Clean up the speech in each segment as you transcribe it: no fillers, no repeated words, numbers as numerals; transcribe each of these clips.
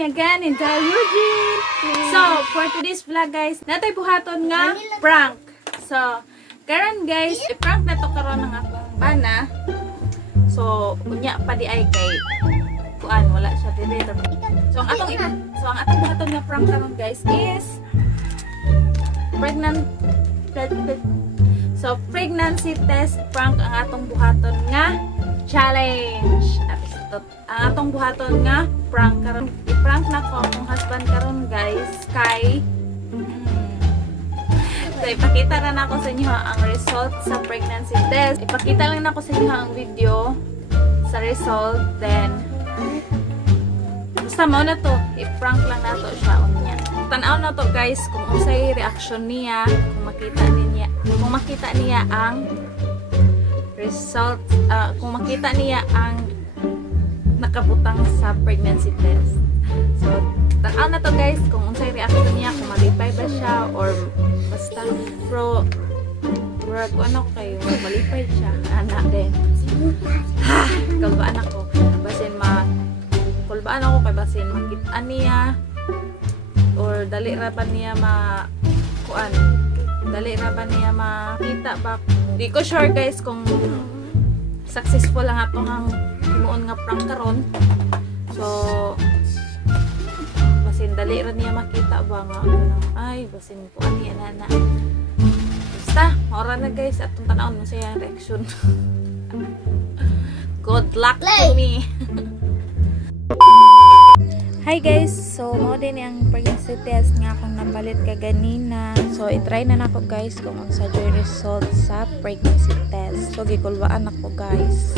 me again, Indayrogen. So, for today's vlog guys, natay buhaton nga prank. So, karon guys, i-prank na to karon ng akong bana. So, unya pa di ay kay kuan wala siya dito. So, ang atong buhaton nga prank karon guys is pregnancy test prank ang atong buhaton nga challenge. Ang atong buhaton nga prank karon. I-prank na ko akong husband karon guys kay so, ipakita na ako sa inyo ang result sa pregnancy test. Ipakita lang na ako sa inyo ang video sa result. Then basta mo na to, i-prank lang na to siya unya. Tanaw na to guys kung unsay reaction niya, kung makita niya ang result, kung makita niya ang nakabutang sa pregnancy test. So, tanaw na to guys kung unsay reaction niya, kung malipay ba siya or basta pro ano kayo, malipay siya. Anak din. Kalbaan ako. Kulbaan ako kay basin makita niya or dali ra ba niya makita ba. Di ko sure guys kung successful lang atong himuon nga prank karon. So basin dali ra niya makita ba nga ay basin kuan niya nana. Basta ora na guys atong tanawon mo siya reaction. Good luck to me. Hi guys, so mo din ang pregnancy test nga akong napalit kaganina. So i-try na nako guys kung ang sa result sa pregnancy test. So gikulwaan ako guys.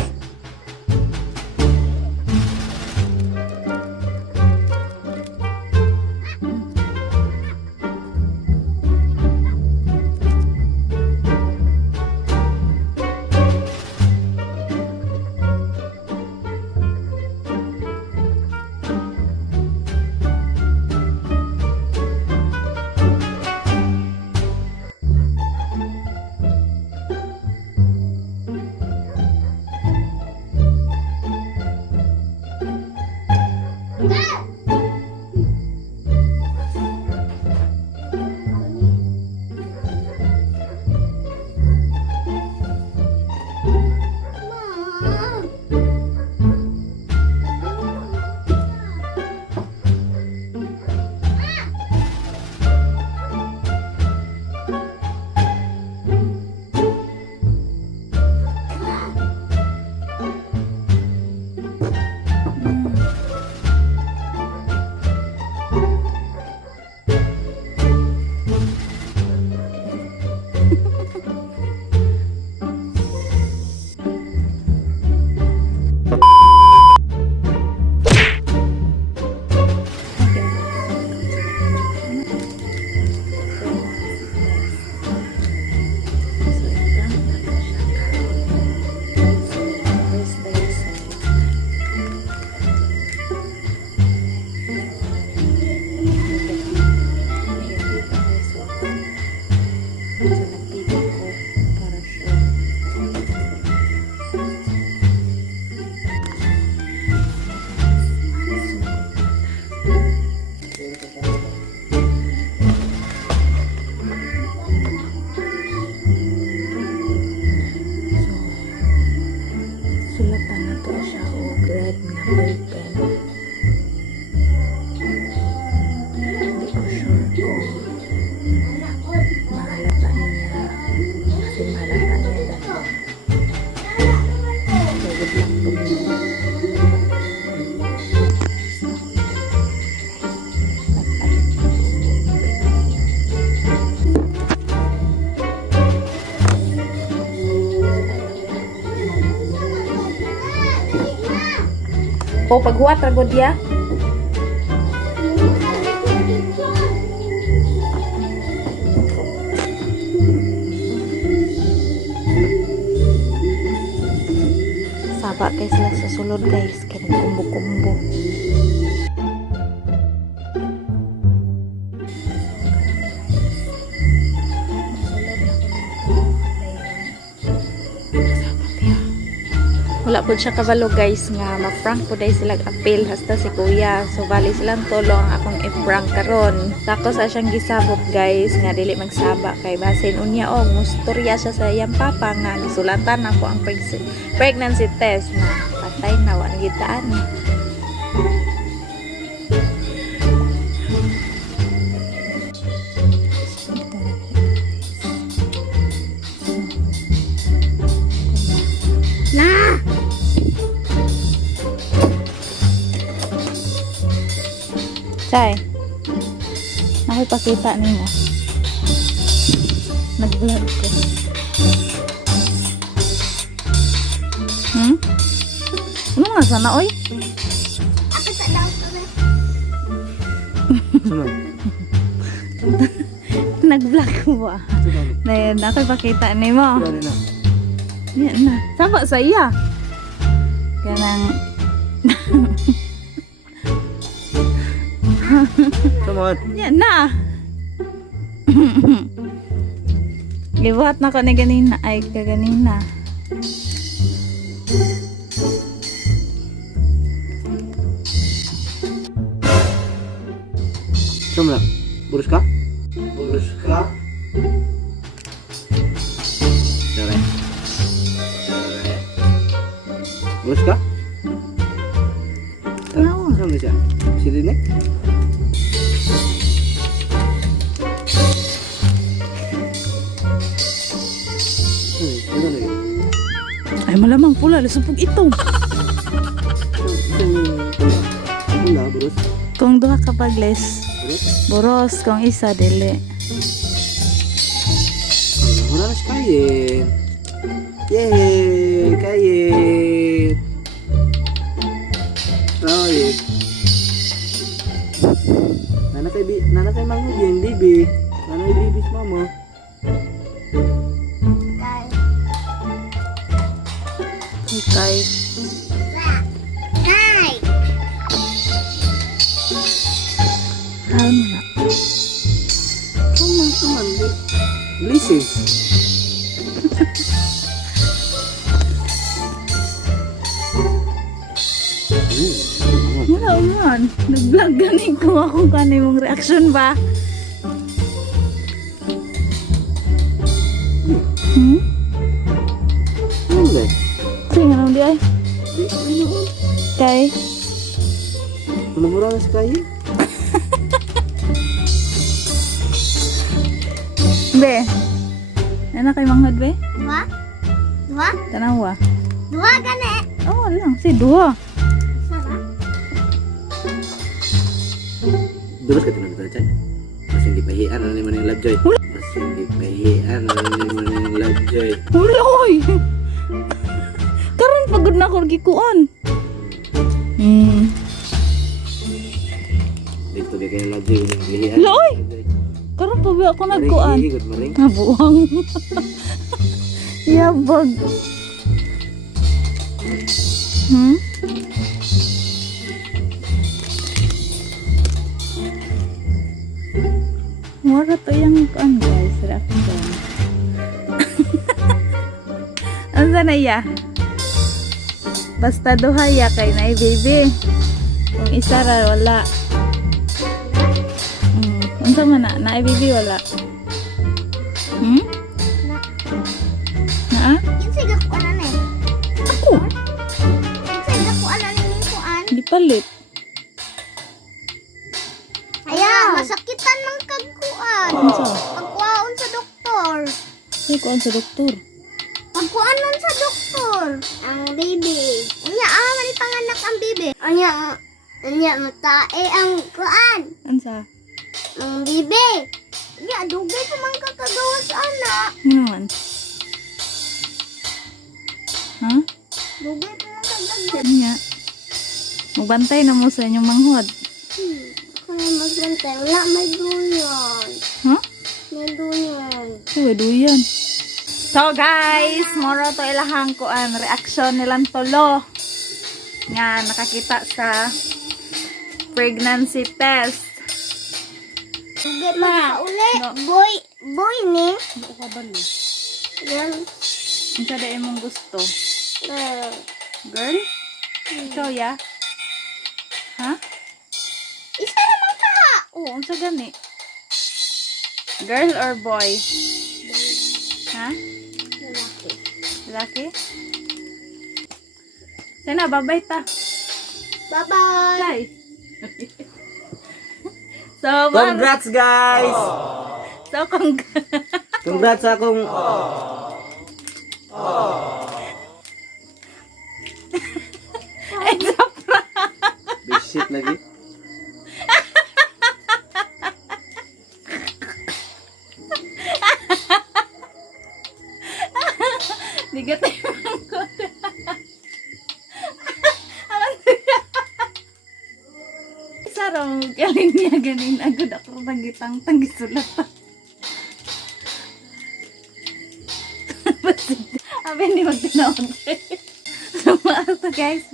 O paghuwat ragod ya. Saba kay sila sa sulod guys, kay kumbo-kumbo. Wala wala po siya kabalo guys nga ma-prank po dahil sila appeal hasta si kuya. So bali silang tulo ang akong i-prank karon. Tapos siyang gisabot guys nga dili magsaba kay basin unya og mustorya siya sa iyang papa nga gisulatan ako ang pregnancy test na patay na wa nagitaan. Chay, nakipakita ninyo. Nag-vlog ko. Ano nga sana, oy? Nag-vlog ko ba? Na nakipakita ninyo. Yan na. Saba sa iya. Ganang... Salamat. Yan na. Libuhat na ko ni ganina. Ay, kaganina. Salamat. Burus ka? Burus ka? Sorry. Burus ka? Ano? Salamat siya. Sili ni? Ay, malamang pula. Lusupog ito. Pula, burus. Kung duha ka pagles, boros. Kung isa, dili. Wala na siya kain. Yay! Kain! Oh, yeah. Nana kay Mang Ugin, bibi. Nana kay bibis mama. Okay. Hi. Ano na? Tuman. Blessings. Wala man. Nag-vlog ganing ko ako kanay mong reaction ba? Ano ba? Sige nga nang di ay. Kay? Ano mo lang sa kain? Be? Ano kay manghod be? Dua? Dua? Tanawa. Dua gani. Oh, lang. Si dua. Sana? Durus ka tinang Chay. Mas hindi pahiyan ano naman yung Lovejoy. Mas hindi pahiyan ano naman yung Lovejoy. Wala oy. Karon pagod na ako gikuan. Dito di kayo Lovejoy yung pahiyan. Wala oy. Karon pa ba ako nagkuan? Good morning. Nabuang. Yabag. Mura to yung kuan guys. Reaction. Ano na ya? Basta duha ya kay na baby. Kung isa ra wala. Unsa man na baby wala. Na? Kinsay gakuan na eh. Ako. Kinsay gakuan na ni kuan. Di palit. Ayaw, masakitan ng kagkuan. Unsa? Pagkuhaon sa doktor. Say kuan sa doktor. Pagkuan nun sa doktor. Ang baby. Anya, mali panganak ang baby. Anya, matae ang kuan. Unsa? Ang baby. Anya, dugay pa man kakagawa sa anak. Ngayon. Ha? Dugay pa man kakagawa. Nga. Magbantay na mo sa inyong manghod. Kaya magbantay. Wala, may duyan. Ha? May duyan. Uy, duyan. So guys, moro to ilahang kuan reaction nilang tulo nga nakakita sa pregnancy test. Dugay pa uli. No. Boy ni. Ano ka balo? Yan. Unsa da imong gusto? Girl? Ikaw, ya? Ha? Isa naman ka ha. Oo, unsa gani? Girl or boy? Ha? Lalaki. Lalaki? Sana, babay ta. Bye-bye. Say. So, Congrats guys! So, Congrats sa akong... It's a prank. Bisit lagi. Di ka tayo mangkot. Sarang galing niya ganin. Agad ako nagitang tangisulat. Abi, hindi magtinawag. So, guys.